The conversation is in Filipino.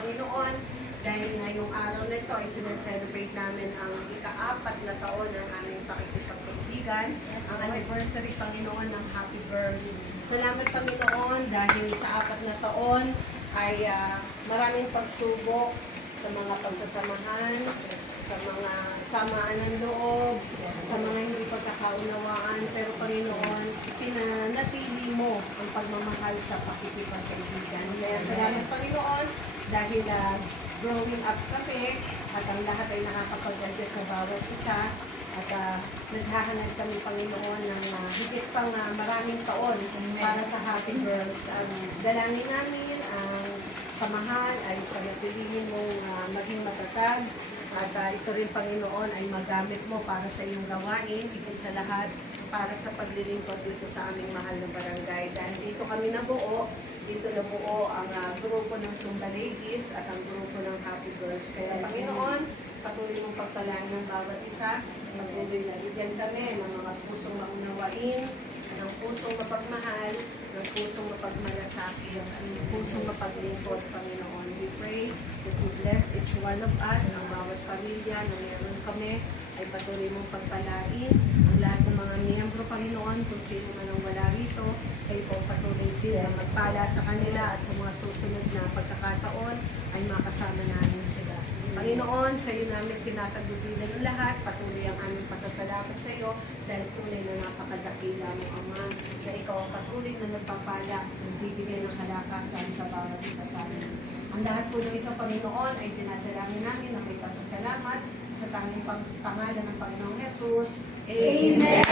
Panginoon, dahil ngayong araw na ito ay sineselebrate namin ang ika-4 na taon ng aming pakikipagkaibigan, ang anniversary, Panginoon, ng Happy Births. Salamat, Panginoon, dahil sa 4 na taon ay maraming pagsubok sa mga pagsasamahan, sa mga samaan ng loob, sa mga hindi pagkakaunawaan. Pero Panginoon, pinanatili mo ang pagmamahal sa pakikipagkaibigan. Kaya salamat, Panginoon, dahil growing up kami at ang lahat ay nakakapag-adjust sa bawat isa at naghahanap kami, Panginoon, ng higit pang maraming taon para sa Happy Births. Ang dalangin namin, ang samahan ay panatilihin mong maging matatag. At ito rin, Panginoon, ay magamit mo para sa iyong gawain, higit sa lahat, para sa paglilingkod dito sa aming mahal na barangay. Dahil dito kami nabuo, dito nabuo ang grupo ng Zumba Ladies at ang grupo ng Happy Girls. Kaya, Panginoon, patuloy mong pagpalaan ng bawat isa, patuloy na bigyan kami ng mga pusong maunawain, ng pusong mapagmahal, ng pusong mapagmalasakit, ng pusong mapaglingkod, Panginoon. We pray that you bless each one of us, ang bawat pamilya na meron kami, ay patuloy mong pagpalain. Ang lahat ng mga miyembro, Panginoon, kung sino man ang wala rito, ay po patuloy din na magpala sa kanila at sa mga susunod na pagkakataon ay makasama namin sila. Panginoon, sa iyo namin tinatagubilan ang lahat, patuloy ang aming pasasalamat sa iyo dahil tunay na napakadakila mo, Ama, na ikaw ang patuloy na nagpapala, nagbibigay ng kalakasan sa bawat isa sa amin. Ang lahat po ng ito, Panginoon, ay dinadalangin namin na may pasasalamat sa tanging pangalan ng Panginoong Jesus. Amen.